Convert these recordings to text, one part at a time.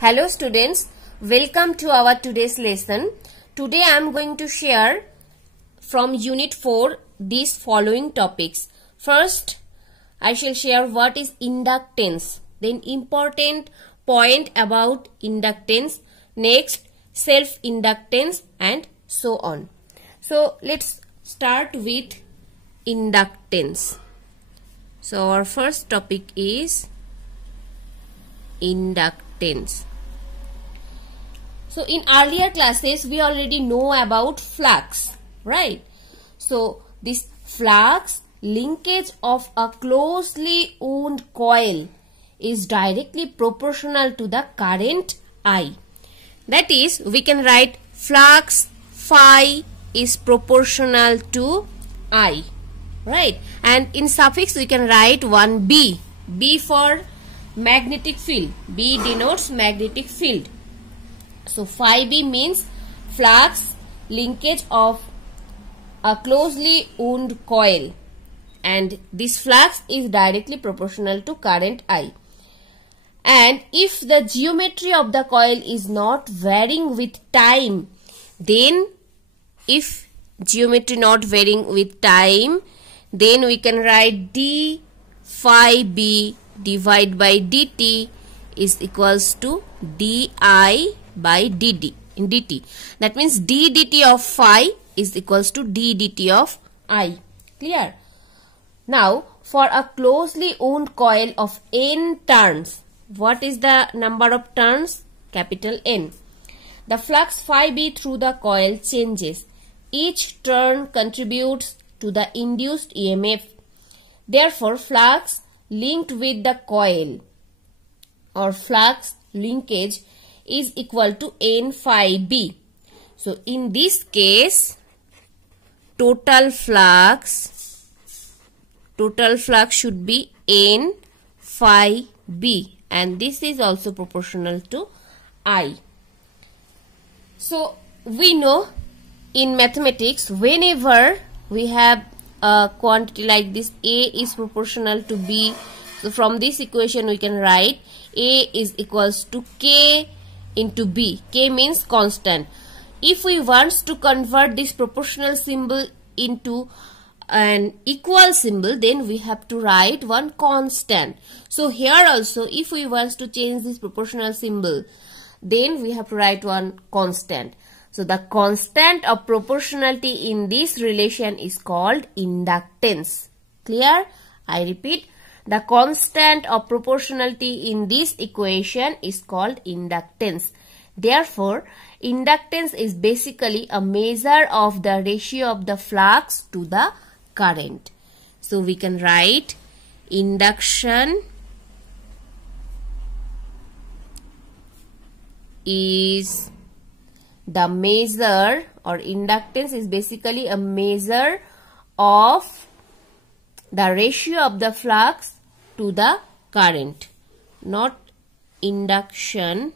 Hello students, welcome to our today's lesson. Today I am going to share from Unit 4 these following topics. First, I shall share what is inductance, then important point about inductance, next self-inductance and so on. So let's start with inductance. So our first topic is inductance. So in earlier classes we already know about flux, right? So this flux linkage of a closely wound coil is directly proportional to the current I. That is, we can write flux phi is proportional to I, right? And in suffix we can write one B. B for magnetic field. B denotes magnetic field. So phi B means flux linkage of a closely wound coil, and this flux is directly proportional to current I. And if the geometry of the coil is not varying with time, then if geometry not varying with time, then we can write d phi B divided by dt is equals to di by dt. That means d dt of phi is equals to d dt of I. Clear? Now, for a closely wound coil of n turns, what is the number of turns? Capital N. The flux phi B through the coil changes. Each turn contributes to the induced EMF. Therefore, flux linked with the coil or flux linkage is equal to N phi B. So, in this case, total flux should be N phi B, and this is also proportional to I. So, we know in mathematics, whenever we have a quantity like this, A is proportional to B. So, from this equation we can write A is equals to K into B. K means constant. If we want to convert this proportional symbol into an equal symbol, then we have to write one constant. So here also, if we want to change this proportional symbol, then we have to write one constant. So the constant of proportionality in this relation is called inductance. Clear? I repeat, the constant of proportionality in this equation is called inductance. Therefore, inductance is basically a measure of the ratio of the flux to the current. So we can write induction is the measure, or inductance is basically a measure of the ratio of the flux to the current. Not induction,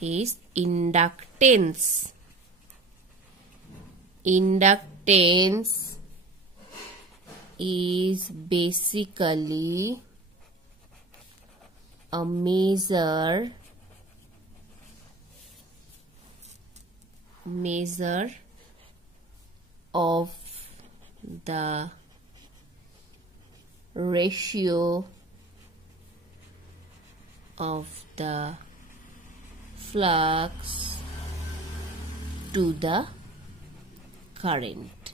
is inductance. Inductance is basically a measure of the ratio of the flux to the current.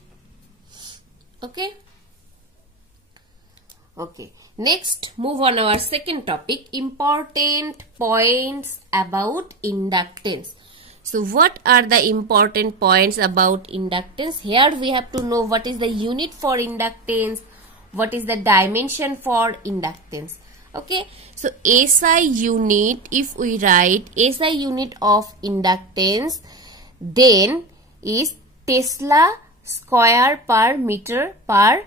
Okay. Next, move on our second topic, important points about inductance. So what are the important points about inductance? Here we have to know what is the unit for inductance, what is the dimension for inductance. Okay, so SI unit, if we write SI unit of inductance, then is Tesla square per meter per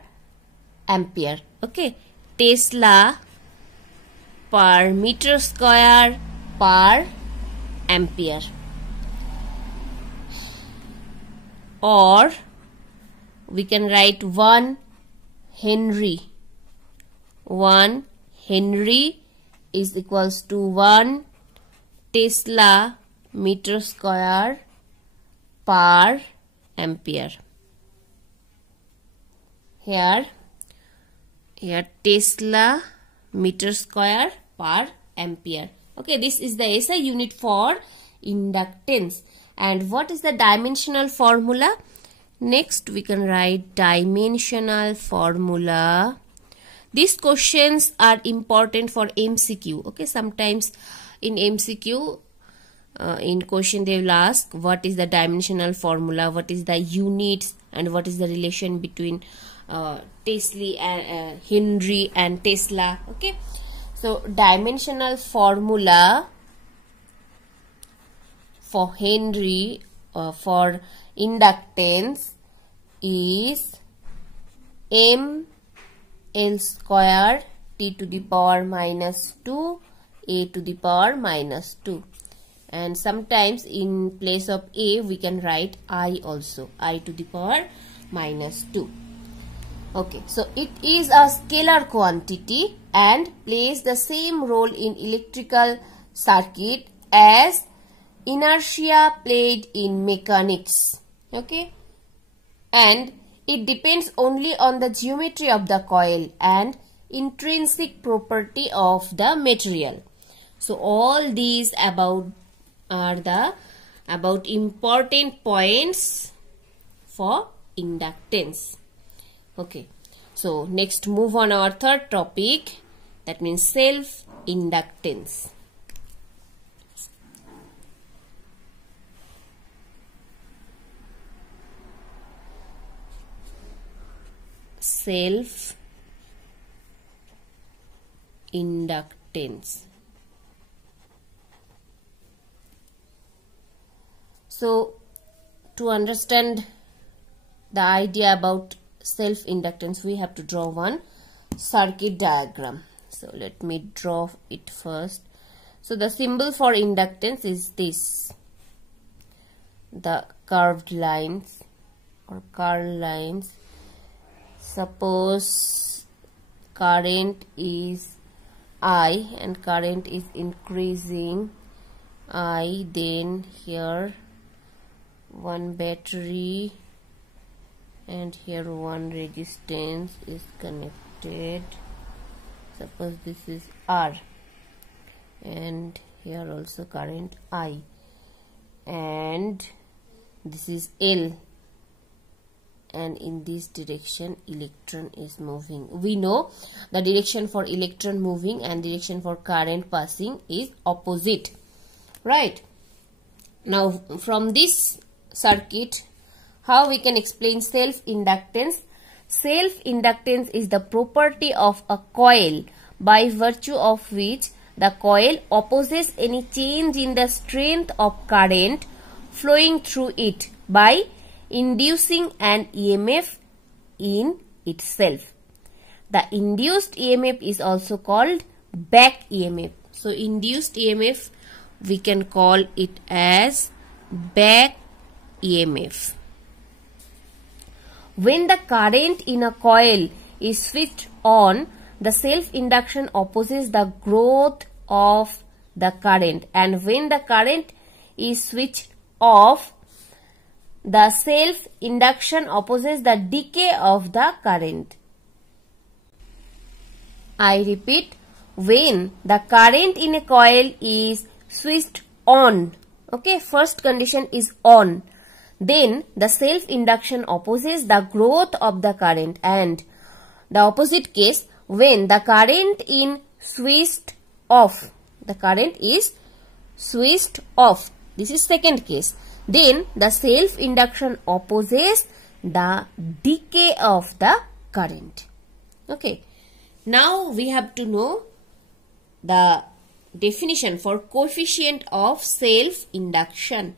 ampere. Okay, Tesla per meter square per ampere. Or we can write 1 Henry. 1 Henry is equals to 1 Tesla meter square per ampere. Here Tesla meter square per ampere. Okay, this is the SI unit for inductance. And what is the dimensional formula? Next we can write dimensional formula. These questions are important for MCQ. Okay, sometimes in MCQ, in question they will ask what is the dimensional formula, what is the units, and what is the relation between Tesla and Henry and Tesla. Okay, so dimensional formula for Henry for inductance is m L square T to the power minus 2 A to the power minus 2, and sometimes in place of A we can write I also, I to the power minus 2. Okay, so it is a scalar quantity and plays the same role in electrical circuit as inertia played in mechanics. Okay, and it depends only on the geometry of the coil and intrinsic property of the material. So all these are the important points for inductance. Okay, so next move on our third topic, that means self-inductance. Self-inductance. So to understand the idea about self-inductance, we have to draw one circuit diagram. So let me draw it first. So the symbol for inductance is this, the curved lines or curved lines. Suppose current is I and current is increasing I, then here one battery and here one resistance is connected. Suppose this is R and here also current I, and this is L, and in this direction electron is moving. We know the direction for electron moving and direction for current passing is opposite, right? Now from this circuit, how we can explain self-inductance? Self-inductance is the property of a coil by virtue of which the coil opposes any change in the strength of current flowing through it by inducing an EMF in itself. The induced EMF is also called back EMF. So induced EMF we can call it as back EMF. When the current in a coil is switched on, the self-induction opposes the growth of the current, and when the current is switched off, the self-induction opposes the decay of the current. I repeat, when the current in a coil is switched on, okay, first condition is on, then the self-induction opposes the growth of the current, and the opposite case, when the current is switched off, the current is switched off, this is second case, then the self-induction opposes the decay of the current. Okay, now we have to know the definition for coefficient of self-induction.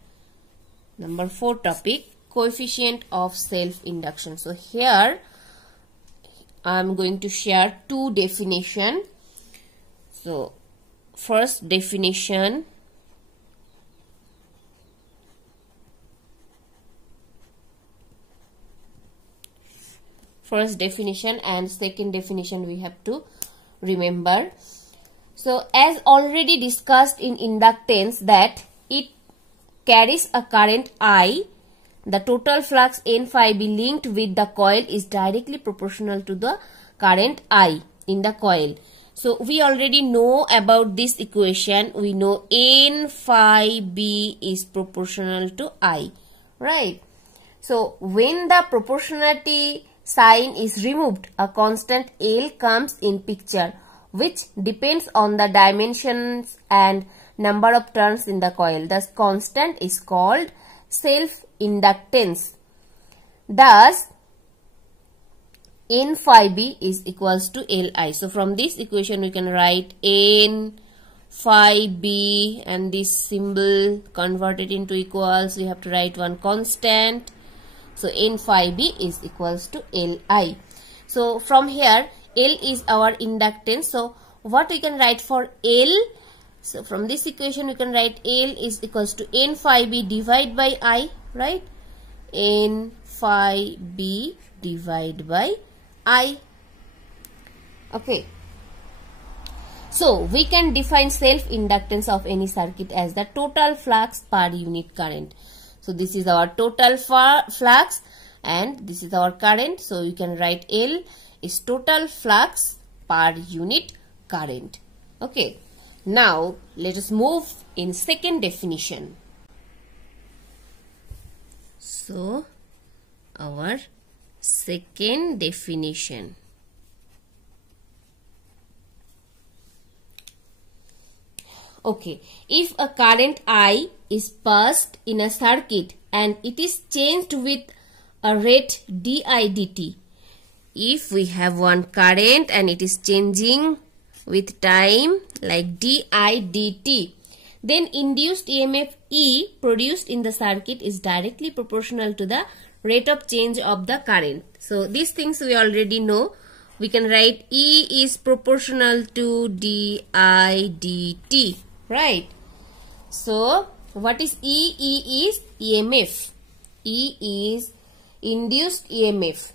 Number 4 topic, coefficient of self-induction. So here I am going to share two definitions. So first definition, and second definition we have to remember. So as already discussed in inductance that it carries a current I, the total flux N phi B linked with the coil is directly proportional to the current I in the coil. So we already know about this equation. We know N phi B is proportional to I, right? So when the proportionality sign is removed, a constant L comes in picture, which depends on the dimensions and number of turns in the coil. Thus constant is called self-inductance. Thus N phi B is equals to Li. So from this equation we can write N phi B, and this symbol converted into equals, we have to write one constant. So N phi B is equals to Li. So from here L is our inductance. So what we can write for L? So from this equation we can write L is equals to N phi B divided by I, right? N phi B divided by I. Okay. So we can define self-inductance of any circuit as the total flux per unit current. So this is our total flux and this is our current. So you can write L is total flux per unit current. Okay. Now let us move in second definition. So our second definition. Okay, if a current I is passed in a circuit and it is changed with a rate di dt. If we have one current and it is changing with time like di dt, then induced EMF E produced in the circuit is directly proportional to the rate of change of the current. So these things we already know. We can write E is proportional to di dt, right? So what is E? E is EMF. E is induced EMF.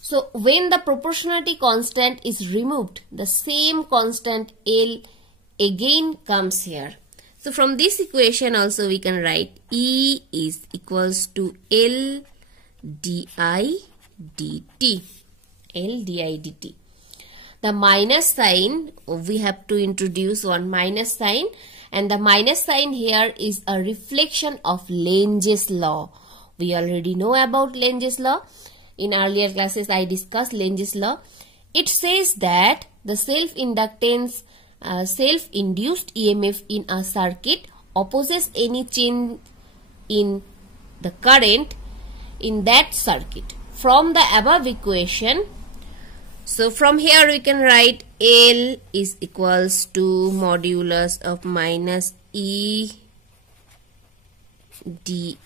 So when the proportionality constant is removed, the same constant L again comes here. So from this equation also we can write E is equals to L di dt. L di dt. The minus sign, we have to introduce one minus sign, and the minus sign here is a reflection of Lenge's law. We already know about Lenge's law. In earlier classes I discussed Lenge's law. It says that the self-inductance, self-induced EMF in a circuit opposes any change in the current in that circuit. From the above equation, so from here we can write L is equals to modulus of minus E di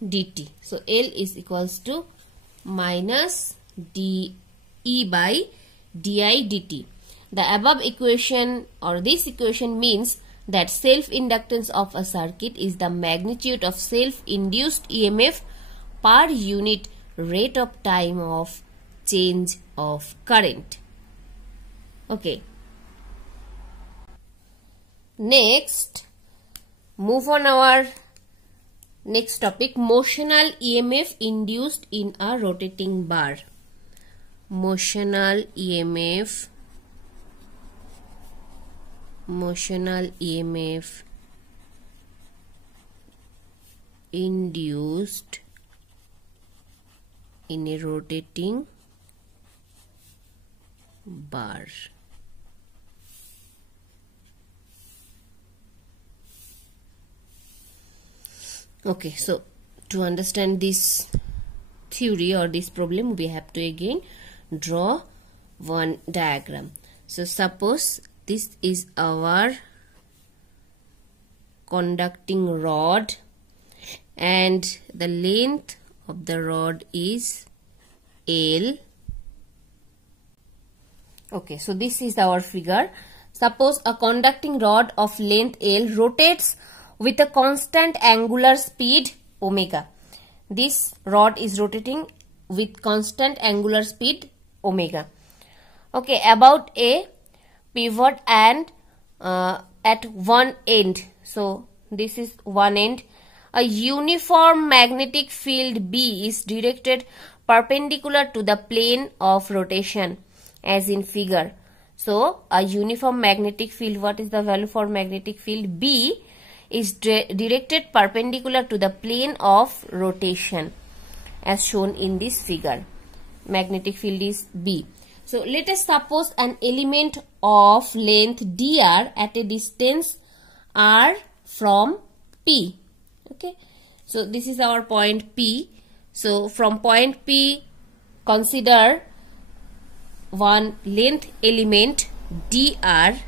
dt. So L is equals to minus d E by di dt. The above equation or this equation means that self-inductance of a circuit is the magnitude of self-induced EMF per unit rate of time of change of current. Okay. Next, move on our next topic, motional EMF induced in a rotating bar. Motional EMF induced in a rotating bar. Okay, so to understand this theory or this problem, we have to again draw one diagram. So suppose this is our conducting rod and the length of the rod is L. Okay, so this is our figure. Suppose a conducting rod of length L rotates with a constant angular speed omega. This rod is rotating with constant angular speed omega. Okay, about a pivot and at one end. So this is one end. A uniform magnetic field B is directed perpendicular to the plane of rotation as in figure. So a uniform magnetic field, what is the value for magnetic field? B is directed perpendicular to the plane of rotation as shown in this figure. Magnetic field is B. So let us suppose an element of length dr at a distance r from P. Okay, so this is our point P. So from point P, consider one length element dr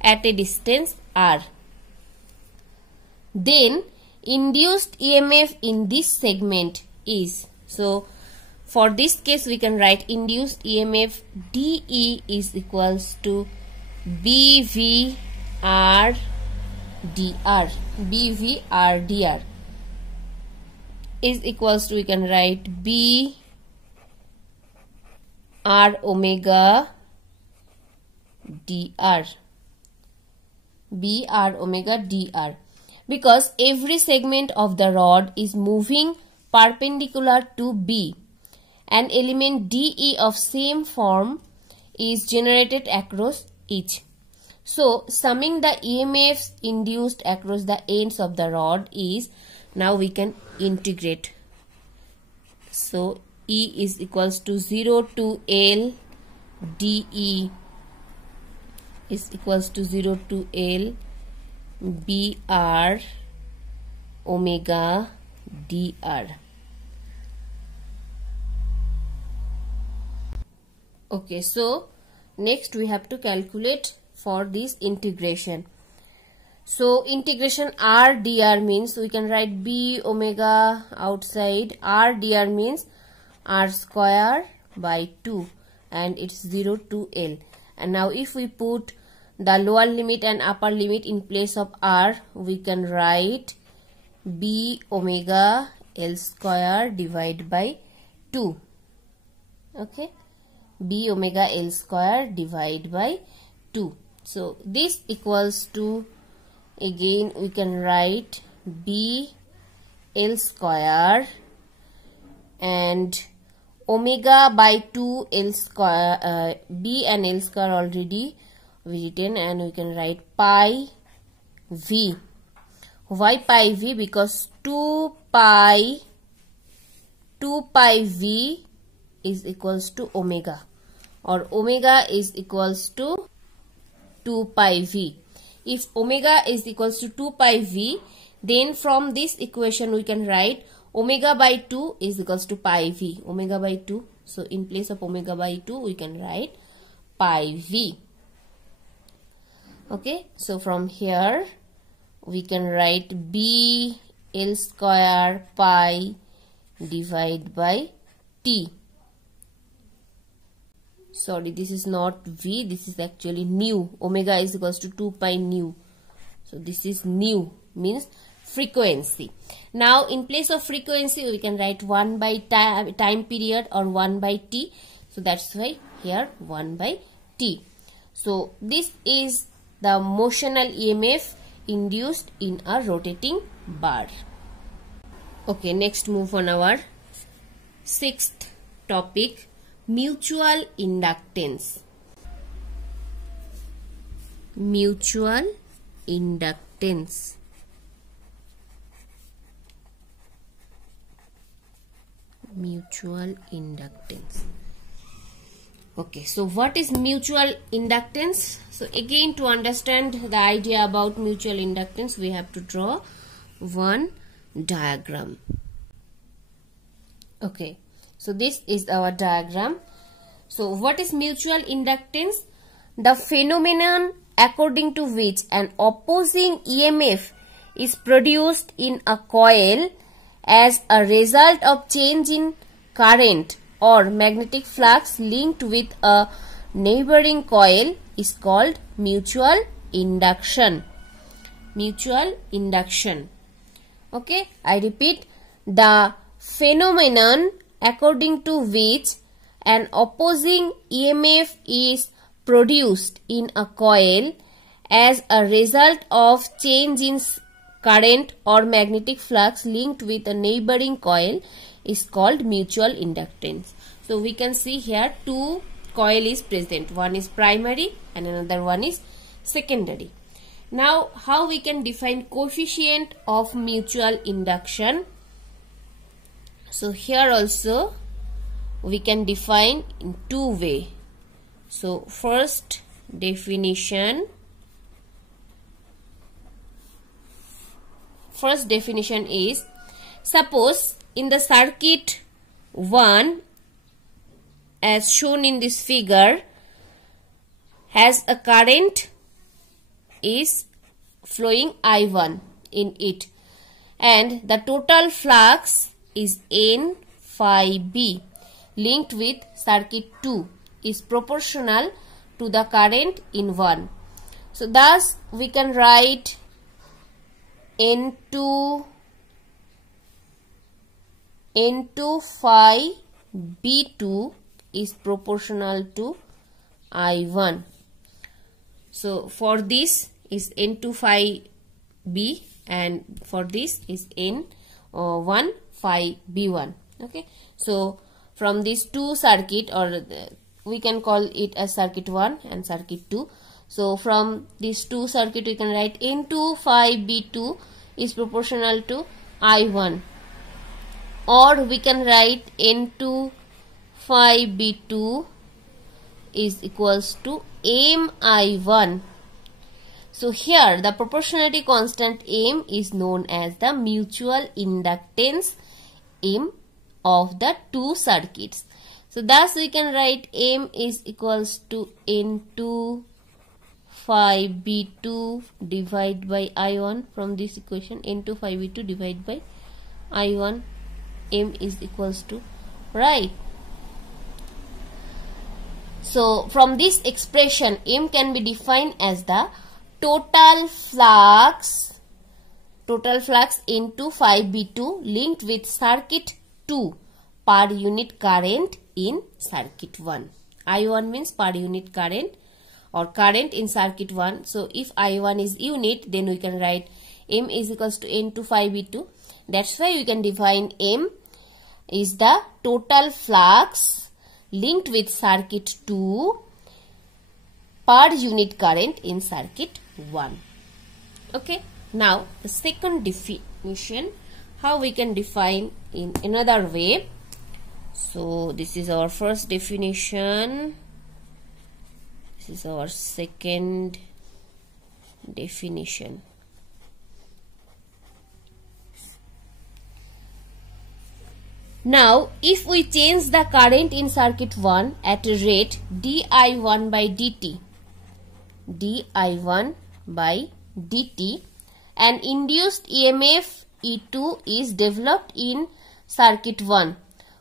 at a distance r. Then induced EMF in this segment is, so for this case we can write induced EMF DE is equals to BVR dr. BVR dr is equals to, we can write B R omega dr. B R omega dr, because every segment of the rod is moving perpendicular to B. An element DE of same form is generated across each. So summing the EMFs induced across the ends of the rod is, now we can integrate. So E is equals to 0 to L DE is equals to 0 to L BR omega dr. Okay, so next we have to calculate for this integration. So integration R dr means, we can write B omega outside, R dr means R square by 2 and it's 0 to L. And now if we put the lower limit and upper limit in place of R, we can write B omega L square divided by 2. Okay, B omega L square divided by 2. So this equals to, again we can write B L square and omega by 2 L square, B and L square already we written, and we can write pi V. Why pi V? Because 2 pi V is equals to omega, or omega is equals to 2 pi V. If omega is equals to 2 pi V, then from this equation we can write omega by 2 is equals to pi V. Omega by 2. So in place of omega by 2 we can write pi V. Okay, so from here we can write B L square pi divided by T. Sorry, this is not V, this is actually nu. Omega is equals to 2 pi nu. So this is nu, means frequency. Now in place of frequency we can write 1 by time period or 1 by T. So that's why here 1 by T. So this is the motional EMF induced in a rotating bar. Okay, next move on our sixth topic, mutual inductance. Mutual inductance. Mutual inductance. Okay, so what is mutual inductance? So again, to understand the idea about mutual inductance, we have to draw one diagram. Okay, so this is our diagram. So what is mutual inductance? The phenomenon according to which an opposing EMF is produced in a coil as a result of change in current or magnetic flux linked with a neighboring coil is called mutual induction. Mutual induction. Okay, I repeat, the phenomenon according to which an opposing EMF is produced in a coil as a result of change in current or magnetic flux linked with a neighboring coil is called mutual inductance. So we can see here two coil is present. One is primary and another one is secondary. Now how we can define coefficient of mutual induction? So here also we can define in two ways. So first definition is, suppose in the circuit 1 as shown in this figure has a current is flowing I1 in it, and the total flux is N phi B linked with circuit 2 is proportional to the current in 1. So thus we can write N2 phi B2 is proportional to I1. So for this is N2 phi B and for this is N1 phi B1. Okay, so from these two circuit, or we can call it as circuit 1 and circuit 2. So from these two circuit we can write N2 phi B2 is proportional to I1, or we can write N2 phi B2 is equals to MI1. So here the proportionality constant M is known as the mutual inductance M of the two circuits. So thus we can write M is equals to N2 phi B2 divided by I1. From this equation, N2 phi B2 divided by I1, M is equals to, right? So from this expression, M can be defined as the total flux into phi B2 linked with circuit 2 per unit current in circuit 1. I1 means per unit current or current in circuit 1. So if I1 is unit, then we can write M is equals to N2 phi B2. That's why we can define M is the total flux linked with circuit 2 per unit current in circuit 1. Okay, now the second definition, how we can define in another way. So this is our first definition, this is our second definition. Now, if we change the current in circuit 1 at a rate di1 by dt, an induced EMF E2 is developed in circuit 1,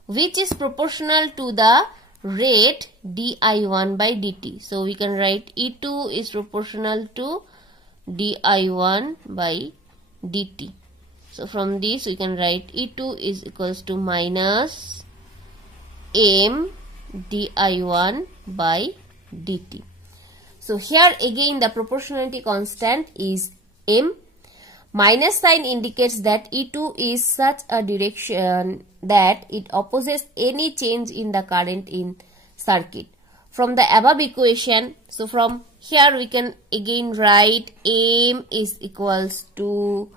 which is proportional to the rate di1 by dt. So we can write E2 is proportional to di1 by dt. So from this we can write E2 is equals to minus M di1 by dt. So here again the proportionality constant is M. Minus sign indicates that E2 is such a direction that it opposes any change in the current in circuit. From the above equation, so from here we can again write M is equals to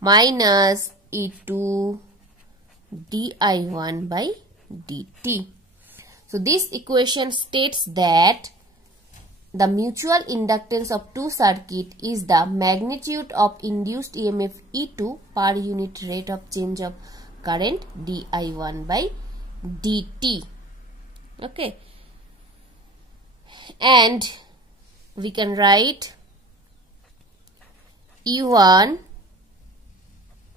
minus E2 di1 by dt. So this equation states that the mutual inductance of two circuits is the magnitude of induced EMF E2 per unit rate of change of current di1 by dt. Okay, and we can write E1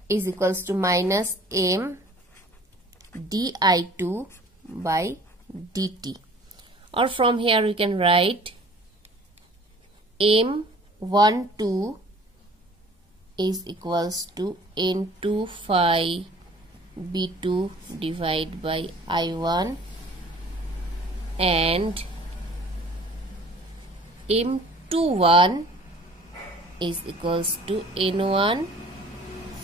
is equals to minus M di2 by dt, or from here we can write M12 is equals to N2 phi B2 divided by I1 and M21 is equals to N1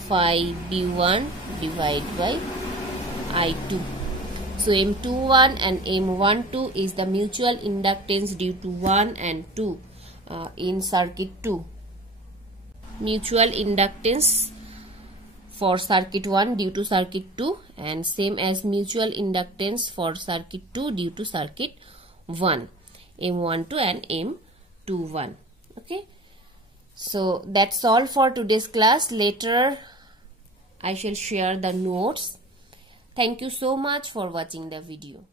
phi B1 divided by I2. So M21 and M12 is the mutual inductance due to 1 and 2 in circuit 2. Mutual inductance for circuit 1 due to circuit 2 and same as mutual inductance for circuit 2 due to circuit 1, M12 and M21. Okay, so that's all for today's class. Later I shall share the notes. Thank you so much for watching the video.